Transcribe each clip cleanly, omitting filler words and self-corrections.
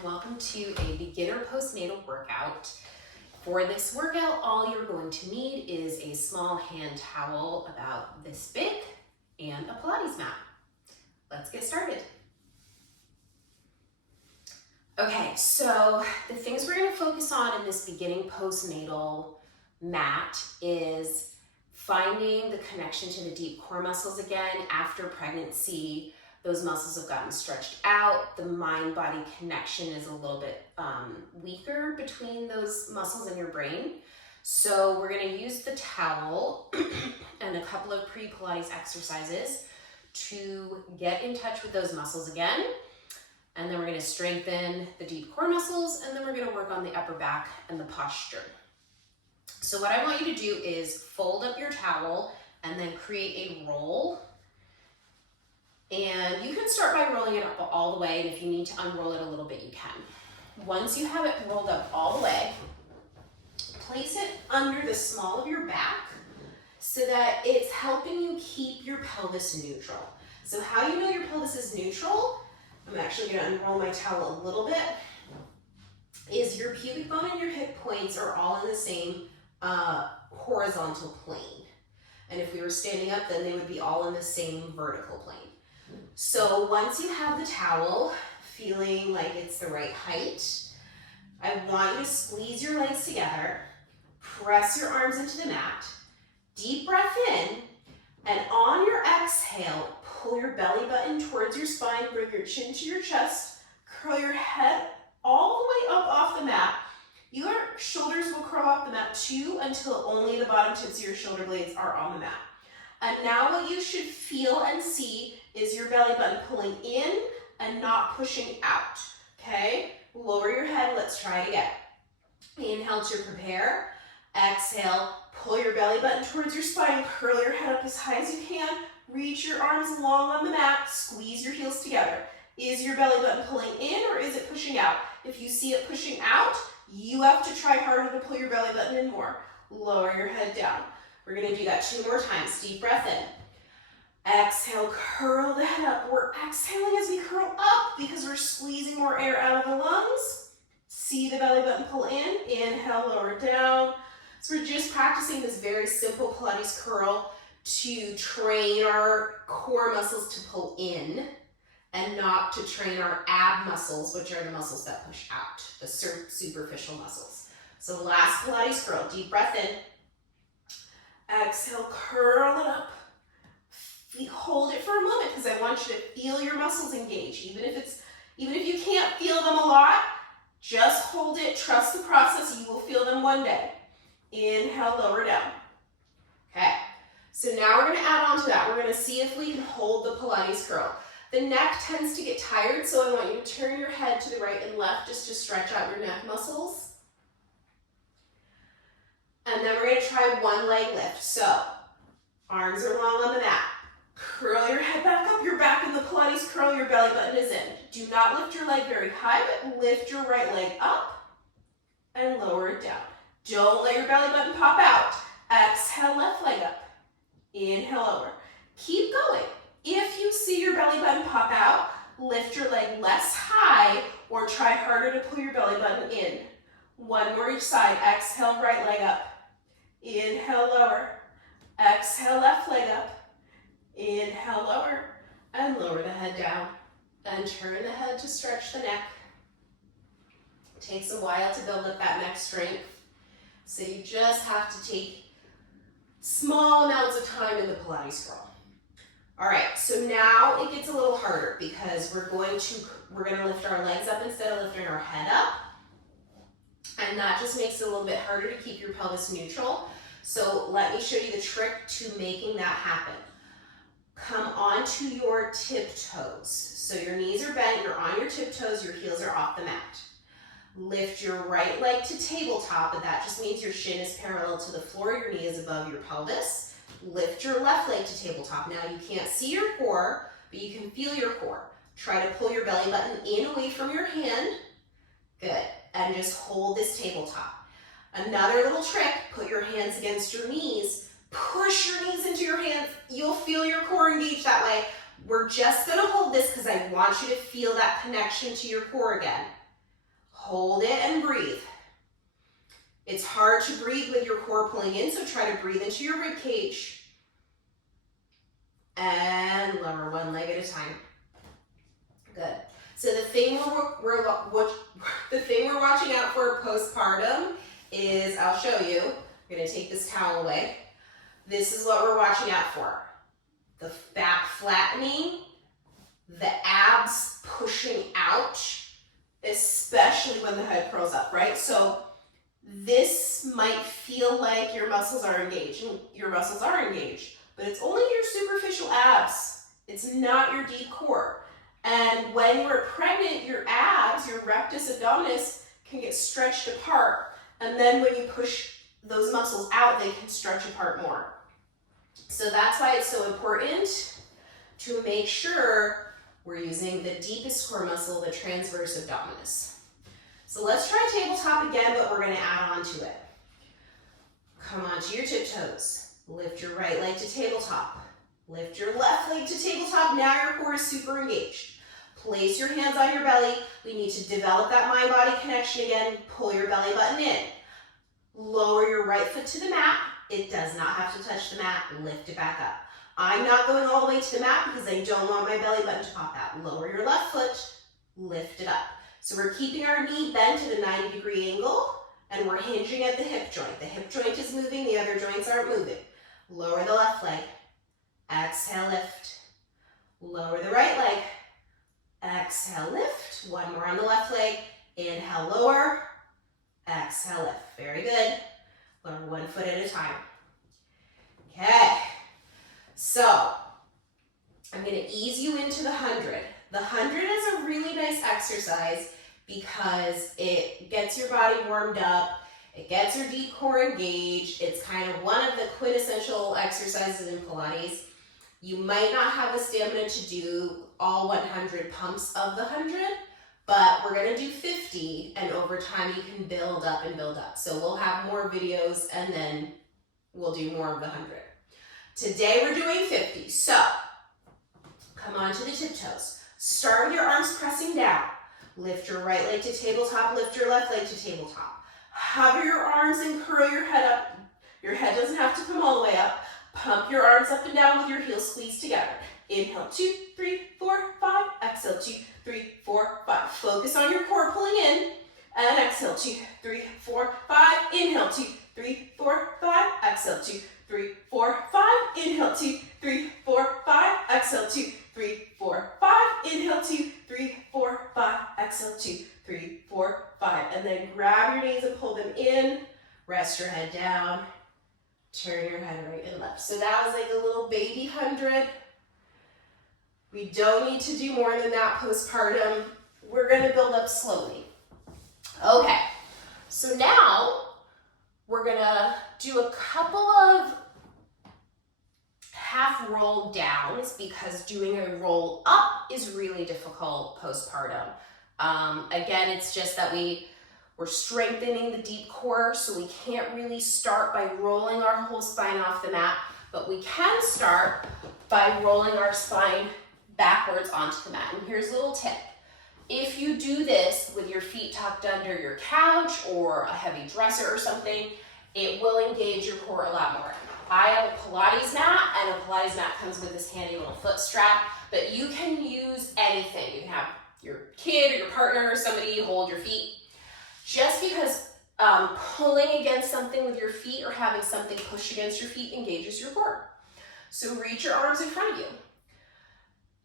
and welcome to a beginner postnatal workout. For this workout, all you're going to need is a small hand towel about this big and a Pilates mat. Let's get started. Okay, so the things we're going to focus on in this beginning postnatal mat is finding the connection to the deep core muscles again. After pregnancy, those muscles have gotten stretched out. The mind-body connection is a little bit weaker between those muscles in your brain. So we're gonna use the towel and a couple of pre-Pilates exercises to get in touch with those muscles again. And then we're gonna strengthen the deep core muscles, and then we're gonna work on the upper back and the posture. So what I want you to do is fold up your towel and then create a roll. And you can start by rolling it up all the way, and if you need to unroll it a little bit, you can. Once you have it rolled up all the way, place it under the small of your back so that it's helping you keep your pelvis neutral. So how you know your pelvis is neutral, I'm actually gonna unroll my towel a little bit, is your pubic bone and your hip points are all in the same horizontal plane. And if we were standing up, then they would be all in the same vertical plane. So once you have the towel feeling like it's the right height, I want you to squeeze your legs together, press your arms into the mat, deep breath in, and on your exhale, pull your belly button towards your spine, bring your chin to your chest, curl your head all the way up off the mat. Your shoulders will curl off the mat too until only the bottom tips of your shoulder blades are on the mat. And now what you should feel and see is your belly button pulling in and not pushing out, okay? Lower your head, let's try it again. Inhale to prepare. Exhale, pull your belly button towards your spine, curl your head up as high as you can, reach your arms long on the mat, squeeze your heels together. Is your belly button pulling in or is it pushing out? If you see it pushing out, you have to try harder to pull your belly button in more. Lower your head down. We're gonna do that 2 more times. Deep breath in. Exhale, curl the head up. We're exhaling as we curl up because we're squeezing more air out of the lungs. See the belly button pull in. Inhale, lower down. So we're just practicing this very simple Pilates curl to train our core muscles to pull in and not to train our ab muscles, which are the muscles that push out, the superficial muscles. So last Pilates curl, deep breath in. Exhale, curl it up. Hold it for a moment because I want you to feel your muscles engage. Even if you can't feel them a lot, just hold it, trust the process, you will feel them one day. Inhale, lower down. Okay, so now we're gonna add on to that. We're gonna see if we can hold the Pilates curl. The neck tends to get tired, so I want you to turn your head to the right and left just to stretch out your neck muscles. And then we're gonna try one leg lift. So, arms are long on the mat. Curl your head back up, you're back in the Pilates curl, your belly button is in. Do not lift your leg very high, but lift your right leg up and lower it down. Don't let your belly button pop out. Exhale, left leg up. Inhale, over. Keep going. If you see your belly button pop out, lift your leg less high or try harder to pull your belly button in. One more each side. Exhale, right leg up. Inhale, lower. Exhale, left leg up. Inhale, lower, and lower the head down. And turn the head to stretch the neck. It takes a while to build up that neck strength. So you just have to take small amounts of time in the Pilates curl. All right, so now it gets a little harder because we're gonna lift our legs up instead of lifting our head up. And that just makes it a little bit harder to keep your pelvis neutral. So let me show you the trick to making that happen. Come onto your tiptoes. So your knees are bent, you're on your tiptoes, your heels are off the mat. Lift your right leg to tabletop, and that just means your shin is parallel to the floor, your knee is above your pelvis. Lift your left leg to tabletop. Now you can't see your core, but you can feel your core. Try to pull your belly button in away from your hand. Good, and just hold this tabletop. Another little trick, put your hands against your knees. Push your knees into your hands. You'll feel your core engage that way. We're just gonna hold this because I want you to feel that connection to your core again. Hold it and breathe. It's hard to breathe with your core pulling in, so try to breathe into your rib cage. And lower one leg at a time. Good. So the thing we're watching out for postpartum is, I'll show you. I'm gonna take this towel away. This is what we're watching out for. The back flattening, the abs pushing out, especially when the head curls up, right? So this might feel like your muscles are engaged, and your muscles are engaged, but it's only your superficial abs. It's not your deep core. And when you're pregnant, your abs, your rectus abdominis, can get stretched apart. And then when you push those muscles out, they can stretch apart more. So that's why it's so important to make sure we're using the deepest core muscle, the transverse abdominis. So let's try tabletop again, but we're gonna add on to it. Come onto your tiptoes. Lift your right leg to tabletop. Lift your left leg to tabletop. Now your core is super engaged. Place your hands on your belly. We need to develop that mind-body connection again. Pull your belly button in. Lower your right foot to the mat. It does not have to touch the mat. Lift it back up. I'm not going all the way to the mat because I don't want my belly button to pop out. Lower your left foot. Lift it up. So we're keeping our knee bent at a 90-degree angle, and we're hinging at the hip joint. The hip joint is moving, the other joints aren't moving. Lower the left leg. Exhale, lift. Lower the right leg. Exhale, lift. One more on the left leg. Inhale, lower. Exhale, lift. Very good. Lower one foot at a time. Okay. So, I'm going to ease you into the 100. The 100 is a really nice exercise because it gets your body warmed up. It gets your deep core engaged. It's kind of one of the quintessential exercises in Pilates. You might not have the stamina to do all 100 pumps of the 100, but we're gonna do 50, and over time you can build up and build up. So we'll have more videos and then we'll do more of the 100. Today we're doing 50, so come onto the tiptoes. Start with your arms pressing down. Lift your right leg to tabletop, lift your left leg to tabletop. Hover your arms and curl your head up. Your head doesn't have to come all the way up. Pump your arms up and down with your heels squeezed together. Inhale, 2, 3, 4, 5. Exhale, 2, 3, 4, 5. Focus on your core pulling in. And exhale, 2, 3, 4, 5. Inhale, 2, 3, 4, 5. Exhale, 2, 3, 4, 5. Inhale, 2, 3, 4, 5. Exhale, 2, 3, 4, 5. Inhale, 2, 3, 4, 5. Exhale, 2, 3, 4, 5. And then grab your knees and pull them in. Rest your head down. Turn your head right and left. So that was like a little baby 100. We don't need to do more than that postpartum. We're gonna build up slowly. Okay, so now we're gonna do a couple of half roll downs because doing a roll up is really difficult postpartum. Again, it's just that we're strengthening the deep core, so we can't really start by rolling our whole spine off the mat, but we can start by rolling our spine backwards onto the mat. And here's a little tip. If you do this with your feet tucked under your couch or a heavy dresser or something, it will engage your core a lot more. I have a Pilates mat, and a Pilates mat comes with this handy little foot strap, but you can use anything. You can have your kid or your partner or somebody hold your feet. Just because pulling against something with your feet or having something push against your feet engages your core. So reach your arms in front of you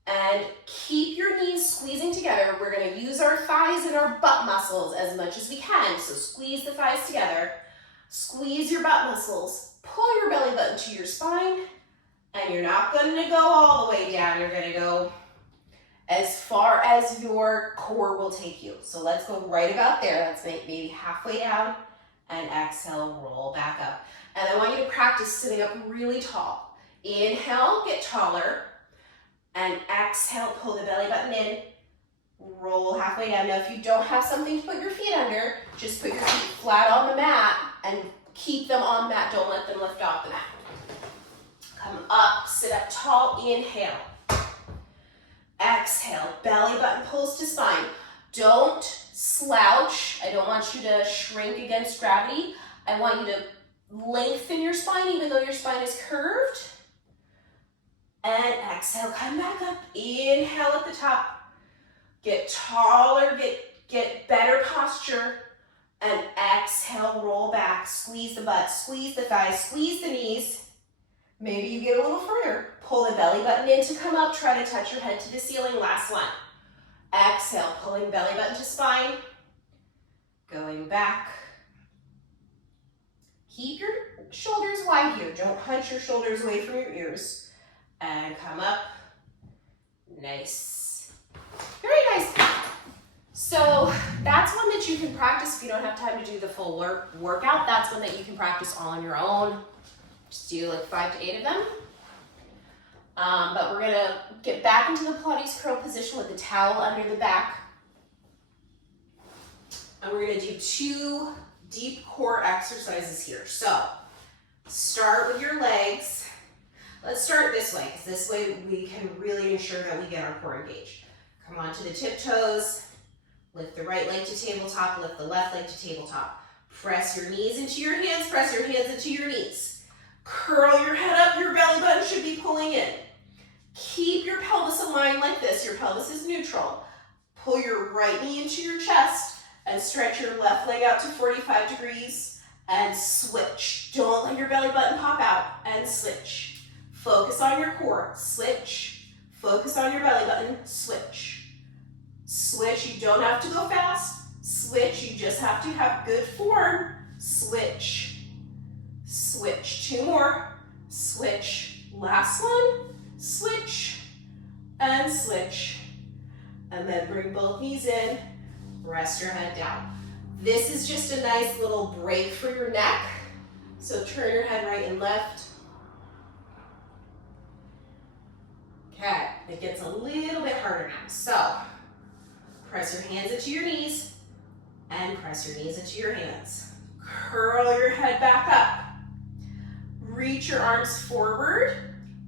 and keep your knees squeezing together. We're gonna use our thighs and our butt muscles as much as we can. So squeeze the thighs together, squeeze your butt muscles, pull your belly button to your spine, and you're not gonna go all the way down. You're gonna go as far as your core will take you. So let's go right about there. Let's make maybe halfway down and exhale, roll back up. And I want you to practice sitting up really tall. Inhale, get taller, and exhale, pull the belly button in, roll halfway down. Now, if you don't have something to put your feet under, just put your feet flat on the mat and keep them on the mat. Don't let them lift off the mat. Come up, sit up tall, inhale. Exhale, belly button pulls to spine. Don't slouch. I don't want you to shrink against gravity. I want you to lengthen your spine even though your spine is curved. And exhale, come back up. Inhale at the top. Get taller, get better posture. And exhale, roll back. Squeeze the butt, squeeze the thighs, squeeze the knees. Maybe you get a little further. Pull the belly button in to come up. Try to touch your head to the ceiling. Last one. Exhale, pulling belly button to spine. Going back. Keep your shoulders wide here. Don't hunch your shoulders away from your ears. And come up. Nice. Very nice. So that's one that you can practice if you don't have time to do the full workout. That's one that you can practice all on your own. Just do like 5 to 8 of them. But we're gonna get back into the Pilates curl position with the towel under the back. And we're gonna do 2 deep core exercises here. So start with your legs. Let's start this way, because this way we can really ensure that we get our core engaged. Come onto the tiptoes. Lift the right leg to tabletop, lift the left leg to tabletop. Press your knees into your hands, press your hands into your knees. Curl your head up, your belly button should be pulling in. Keep your pelvis aligned like this, your pelvis is neutral. Pull your right knee into your chest and stretch your left leg out to 45 degrees and switch. Don't let your belly button pop out and switch. Focus on your core, switch. Focus on your belly button, switch. Switch, you don't have to go fast. Switch, you just have to have good form. Switch. Switch, 2 more. Switch, last one. Switch, and switch. And then bring both knees in. Rest your head down. This is just a nice little break for your neck. So turn your head right and left. Okay, it gets a little bit harder now. So, press your hands into your knees and press your knees into your hands. Curl your head back up. Reach your arms forward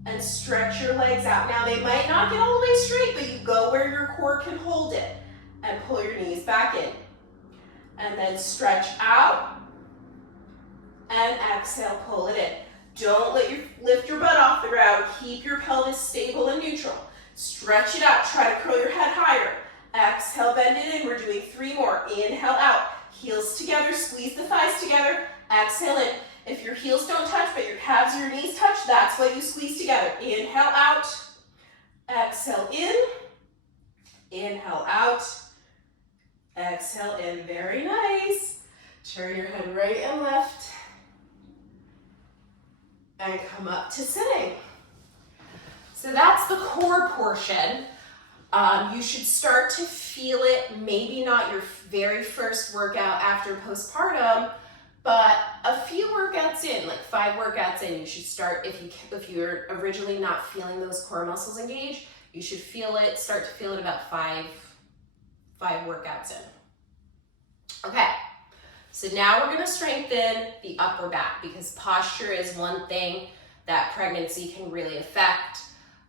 and stretch your legs out. Now they might not get all the way straight, but you go where your core can hold it and pull your knees back in. And then stretch out and exhale, pull it in. Don't lift your butt off the ground. Keep your pelvis stable and neutral. Stretch it out. Try to curl your head higher. Exhale, bend it in. We're doing 3 more. Inhale out. Heels together. Squeeze the thighs together. Exhale in. If your heels don't touch, but your calves or your knees touch, that's what you squeeze together. Inhale out. Exhale in. Inhale out. Exhale in. Very nice. Turn your head right and left. And come up to sitting. So that's the core portion. You should start to feel it, maybe not your very first workout after postpartum, but a few workouts in, like 5 workouts in, you should start, if you're originally not feeling those core muscles engaged, you should start to feel it about 5 workouts in. Okay, so now we're gonna strengthen the upper back because posture is one thing that pregnancy can really affect.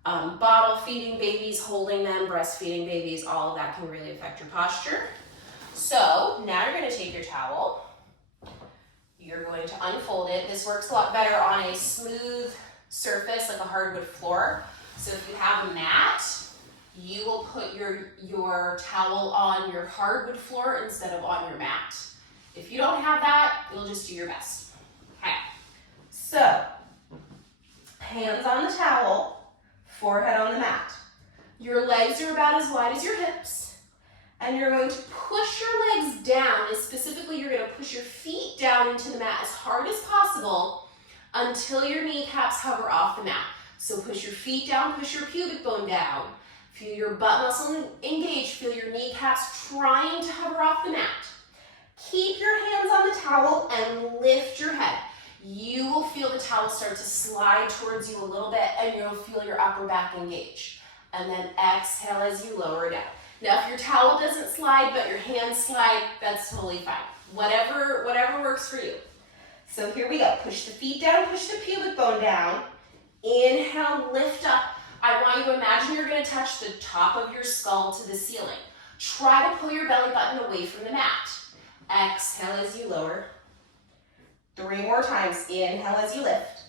Bottle feeding babies, holding them, breastfeeding babies, all of that can really affect your posture. So now you're gonna take your towel, you're going to unfold it. This works a lot better on a smooth surface like a hardwood floor. So if you have a mat, you will put your towel on your hardwood floor instead of on your mat. If you don't have that, you'll just do your best. Okay, so hands on the towel, forehead on the mat. Your legs are about as wide as your hips. And you're going to push your legs down, and specifically you're going to push your feet down into the mat as hard as possible until your kneecaps hover off the mat. So push your feet down, push your pubic bone down. Feel your butt muscle engaged, feel your kneecaps trying to hover off the mat. Keep your hands on the towel and lift your head. You will feel the towel start to slide towards you a little bit and you'll feel your upper back engage. And then exhale as you lower down. Now if your towel doesn't slide but your hands slide, that's totally fine. Whatever works for you. So here we go. Push the feet down, push the pubic bone down. Inhale, lift up. I want you to imagine you're going to touch the top of your skull to the ceiling. Try to pull your belly button away from the mat. Exhale as you lower. 3 more times. Inhale as you lift.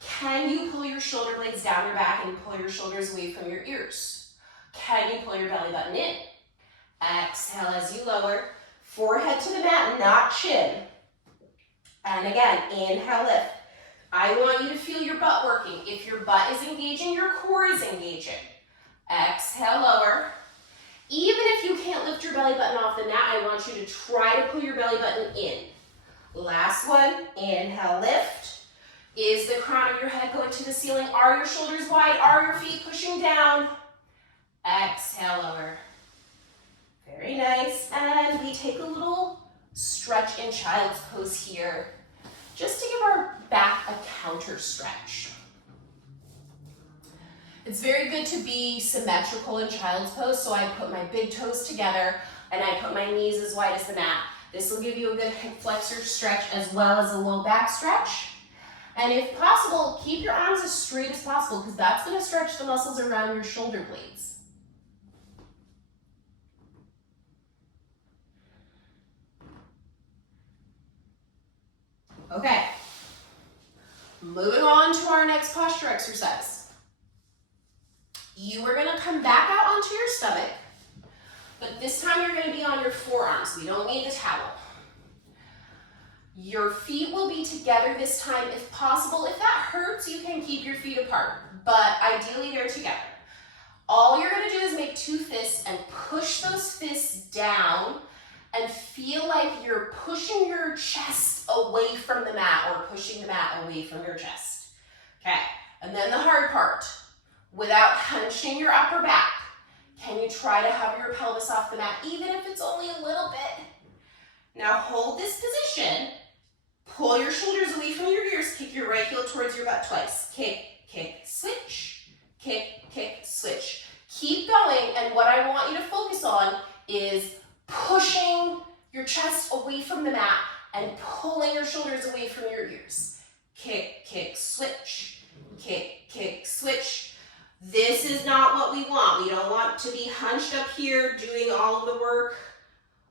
Can you pull your shoulder blades down your back and pull your shoulders away from your ears? Can you pull your belly button in? Exhale as you lower. Forehead to the mat, not chin. And again, inhale, lift. I want you to feel your butt working. If your butt is engaging, your core is engaging. Exhale, lower. Even if you can't lift your belly button off the mat, I want you to try to pull your belly button in. Last one, inhale, lift. Is the crown of your head going to the ceiling? Are your shoulders wide? Are your feet pushing down? Exhale, lower. Very nice. And we take a little stretch in child's pose here, just to give our back a counter stretch. It's very good to be symmetrical in child's pose, so I put my big toes together and I put my knees as wide as the mat. This will give you a good hip flexor stretch as well as a low back stretch. And if possible, keep your arms as straight as possible because that's going to stretch the muscles around your shoulder blades. Okay, moving on to our next posture exercise. You are going to come back out onto your stomach, but this time you're going to be on your forearms. We don't need the towel. Your feet will be together this time if possible. If that hurts, you can keep your feet apart, but ideally they're together. All you're going to do is make 2 fists and push those fists down and feel like you're pushing your chest away from the mat or pushing the mat away from your chest. Okay, and then the hard part. Without hunching your upper back, can you try to have your pelvis off the mat, even if it's only a little bit? Now hold this position. Pull your shoulders away from your ears. Kick your right heel towards your butt twice. Kick, kick, switch. Kick, kick, switch. Keep going, and what I want you to focus on is pushing your chest away from the mat and pulling your shoulders away from your ears. Kick, kick, switch. Kick, kick, switch. This is not what we want. We don't want to be hunched up here doing all of the work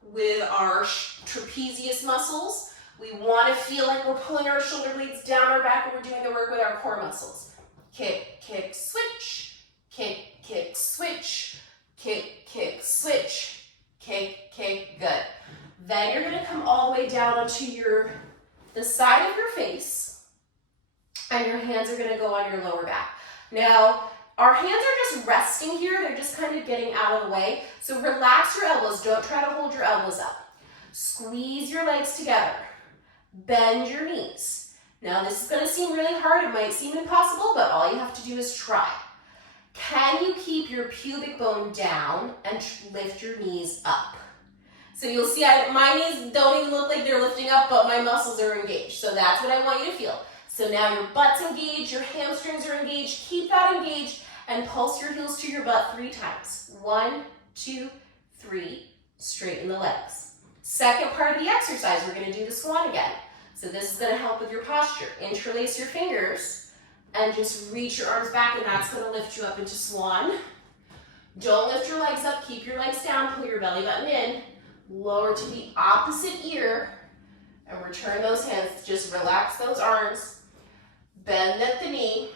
with our trapezius muscles. We want to feel like we're pulling our shoulder blades down our back and we're doing the work with our core muscles. Kick, kick, switch. Kick, kick, switch. Kick, kick, switch. Kick, kick, good. Then you're going to come all the way down onto the side of your face, and your hands are going to go on your lower back. Now, our hands are just resting here. They're just kind of getting out of the way. So relax your elbows. Don't try to hold your elbows up. Squeeze your legs together. Bend your knees. Now, this is going to seem really hard. It might seem impossible, but all you have to do is try. Can you keep your pubic bone down and lift your knees up? So you'll see my knees don't even look like they're lifting up, but my muscles are engaged. So that's what I want you to feel. So now your butt's engaged, your hamstrings are engaged. Keep that engaged and pulse your heels to your butt 3 times. 1, 2, 3. Straighten the legs. Second part of the exercise, we're going to do the swan again. So this is going to help with your posture. Interlace your fingers and just reach your arms back, and that's going to lift you up into swan. Don't lift your legs up. Keep your legs down. Pull your belly button in. Lower to the opposite ear and return those hands. Just relax those arms. Bend at the knee.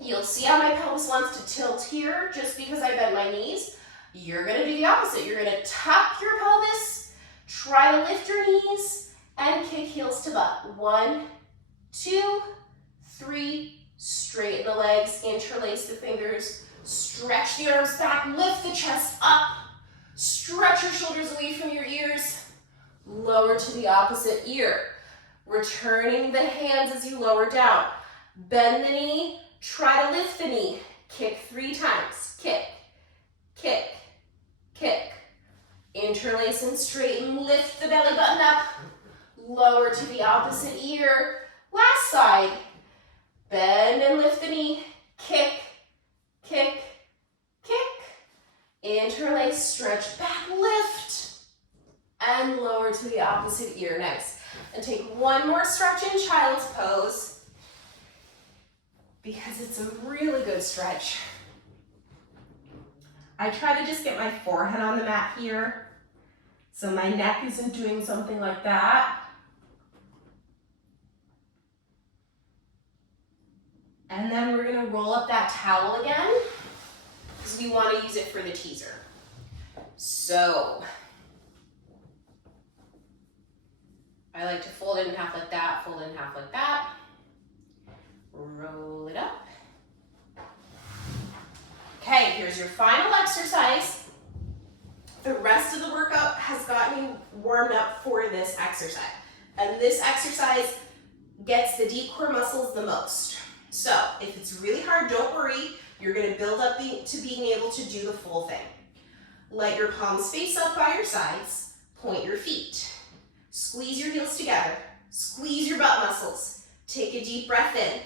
You'll see how my pelvis wants to tilt here just because I bend my knees. You're going to do the opposite. You're going to tuck your pelvis, try to lift your knees, and kick heels to butt. 1, 2, 3. Straighten the legs, interlace the fingers, stretch the arms back, lift the chest up. Stretch your shoulders away from your ears. Lower to the opposite ear. Returning the hands as you lower down. Bend the knee. Try to lift the knee. Kick 3 times. Kick, kick, kick. Interlace and straighten. Lift the belly button up. Lower to the opposite ear. Last side. Bend and lift the knee. Kick, kick, kick. Interlace, stretch back, lift, and lower to the opposite ear. Nice. And take one more stretch in child's pose because it's a really good stretch. I try to just get my forehead on the mat here, so my neck isn't doing something like that. And then we're gonna roll up that towel again, because we wanna use it for the teaser. So, I like to fold it in half like that, fold it in half like that. Roll it up. Okay, here's your final exercise. The rest of the workout has gotten you warmed up for this exercise. And this exercise gets the deep core muscles the most. So if it's really hard, don't worry. You're gonna build up to being able to do the full thing. Let your palms face up by your sides. Point your feet. Squeeze your heels together. Squeeze your butt muscles. Take a deep breath in.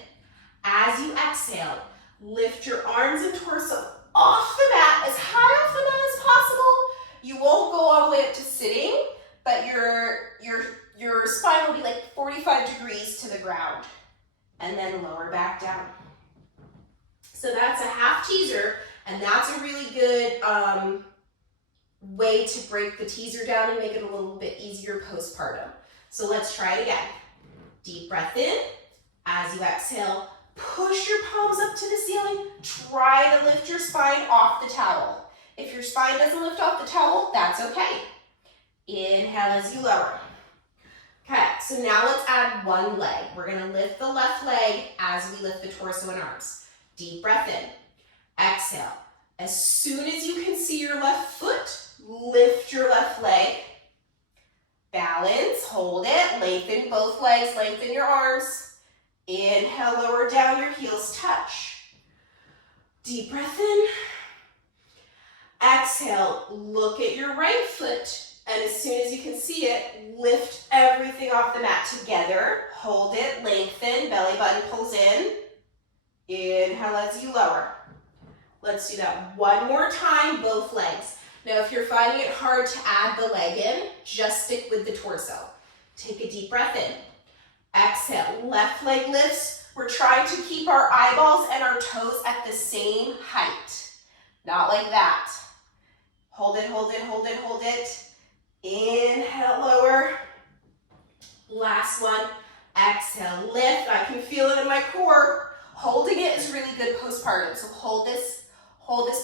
As you exhale, lift your arms and torso off the mat, as high off the mat as possible. You won't go all the way up to sitting, but your spine will be like 45 degrees to the ground. And then lower back down. So that's a half teaser, and that's a really good way to break the teaser down and make it a little bit easier postpartum. So let's try it again. Deep breath in. As you exhale, push your palms up to the ceiling. Try to lift your spine off the towel. If your spine doesn't lift off the towel, that's okay. Inhale as you lower. Okay, so now let's add one leg. We're gonna lift the left leg as we lift the torso and arms. Deep breath in. Exhale. As soon as you can see your left foot, lift your left leg. Balance, hold it, lengthen both legs, lengthen your arms. Inhale, lower down, your heels touch. Deep breath in. Exhale, look at your right foot, and as soon as you can see it, lift everything off the mat together. Hold it, lengthen, belly button pulls in. Inhale as you lower. Let's do that one more time, both legs. Now, if you're finding it hard to add the leg in, just stick with the torso. Take a deep breath in. Exhale, left leg lifts. We're trying to keep our eyeballs and our toes at the same height. Not like that. Hold it, hold it, hold it, hold it. Inhale, lower. Last one. Exhale, lift. I can feel it in my core. Holding it is really good postpartum. So hold this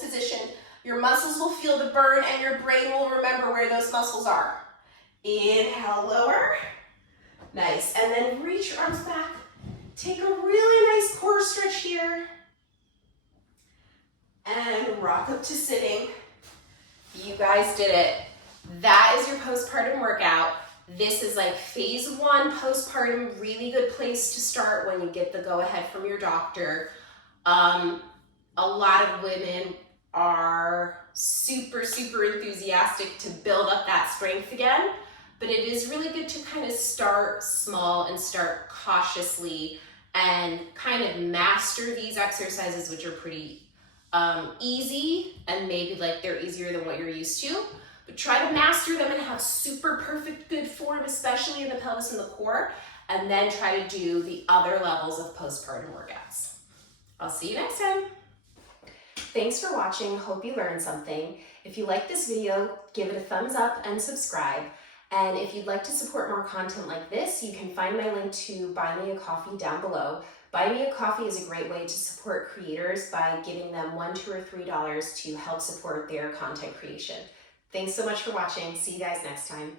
position. Your muscles will feel the burn and your brain will remember where those muscles are. Inhale, lower. Nice. And then reach your arms back. Take a really nice core stretch here. And rock up to sitting. You guys did it. That is your postpartum workout. This is like phase 1 postpartum, really good place to start when you get the go-ahead from your doctor. A lot of women are super enthusiastic to build up that strength again, but it is really good to kind of start small and start cautiously and kind of master these exercises, which are pretty easy, and maybe like they're easier than what you're used to. But try to master them and have super perfect good form, especially in the pelvis and the core, and then try to do the other levels of postpartum workouts. I'll see you next time. Thanks for watching. Hope you learned something. If you like this video, give it a thumbs up and subscribe. And if you'd like to support more content like this, you can find my link to Buy Me a Coffee down below. Buy Me a Coffee is a great way to support creators by giving them $1, $2, or $3 to help support their content creation. Thanks so much for watching. See you guys next time.